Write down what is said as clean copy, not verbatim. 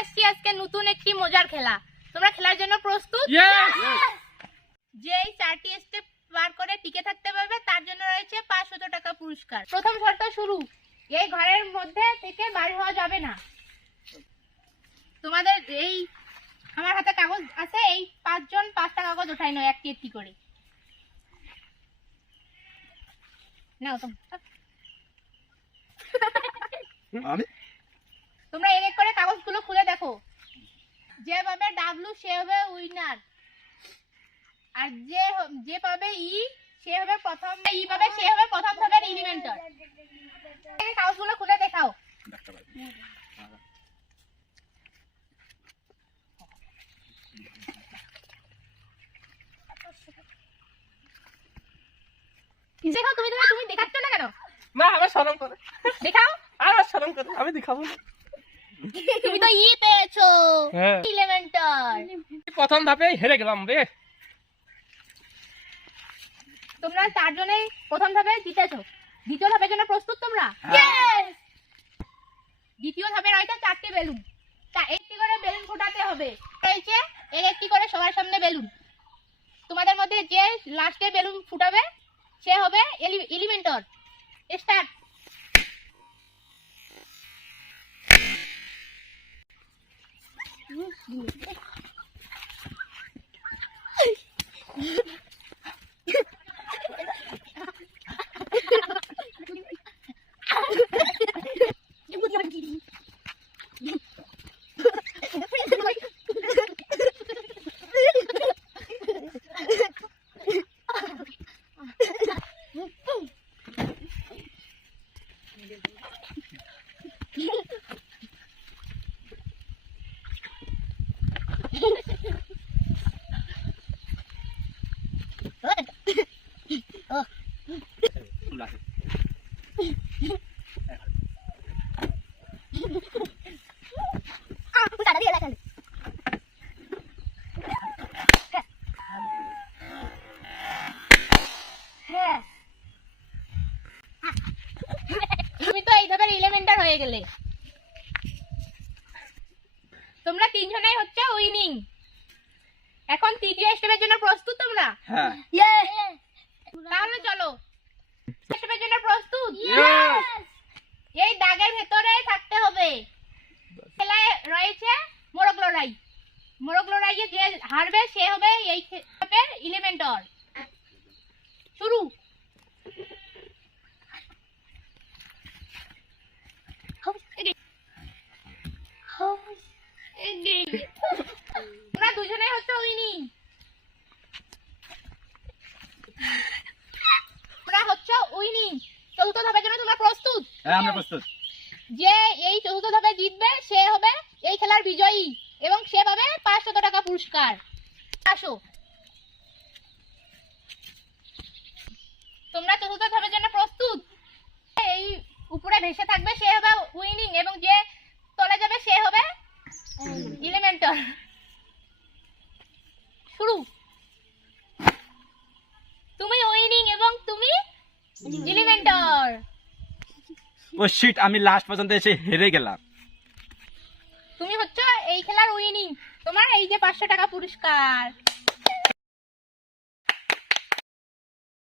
আসছি আজকে নতুন একটি মজার খেলা। তোমরা খেলার জন্য প্রস্তুত? যেই 4টি স্টেপ পার করে টিকে থাকতে পারবে তার জন্য রয়েছে 500 টাকা পুরস্কার। প্রথম শর্ত শুরু। এই ঘরের মধ্যে থেকে বাইরে হওয়া যাবে না। তোমাদের এই আমার হাতে কাগজ আছে, এই 5 জন 5টা কাগজ উঠাই নাও একটি একটি করে। নাও তোমরা এক এক করে কাগজগুলো খুলে দেখো। যে পাবে ডাব্লু সে হবে উইনার, আর যে পাবে ই সে হবে প্রথম, ই পাবে সে হবে প্রথম ধাপের এলিমেন্টার। এই কাগজগুলো খুলে দেখাও। দেখাও, তুমি দেখাচ্ছ না কেন? না আমার শরম করে। দেখাও। আমার শরম করে, আমি দেখাবো না। তুমি তো ই পেয়েছো, হ্যাঁ এলিমেন্টার। প্রথম ধাপে হেরে গেলাম রে। তোমরা 4 জনেই প্রথম ধাপে জিতেছো। দ্বিতীয় ধাপের জন্য প্রস্তুত তোমরা? দ্বিতীয় ধাপে রয়েছে 4টি বেলুন। তা একটি করে বেলুন ফোটাতে হবে। রয়েছে একটি করে সবার সামনে বেলুন। তোমাদের মধ্যে যে লাস্টে বেলুন ফুটাবে সে হবে এলিমেন্টর। স্টার্ট। তুমি তো এই ধাপের এলিমেন্টার হয়ে গেলে। তোমরা 3 জনেই হচ্ছে উইনিং। এখন তৃতীয় স্টেপের জন্য প্রস্তুত তোমরা? হ্যাঁ। তাহলে চলো। স্টেপের জন্য প্রস্তুত? এই দাগের ভেতরে থাকতে হবে। খেলায় রয়েছে মোরগ লড়াই। মোরগ লড়াইয়ে যে হারবে সে হবে এই ধাপের এলিমেন্টর। শুরু। তোমরা দুজনেই হচ্ছে উইনিং। তোমরা হচ্ছে উইনিং। চতুর্থ ধাপের জন্য তোমরা প্রস্তুত? হ্যাঁ আমরা প্রস্তুত। যে এই চতুর্থ ধাপে জিতবে সে হবে এই খেলার বিজয়ী এবং সে পাবে 500 টাকা পুরস্কার। আসো। তোমরা চতুর্থ ধাপের জন্য প্রস্তুত? এই উপরে ভেসে থাকবে সে হবে উইনিং এবং যে তলে যাবে সে হবে এলিমেন্টার। শুরু। তুমি উইনিং এবং তুমি এলিমেন্টার। ও শিট, আমি লাস্ট পর্যন্ত এসে হেরে গেলাম। তুমি হচ্ছে এই খেলার উইনিং। তোমার এই যে 500 টাকা পুরস্কার।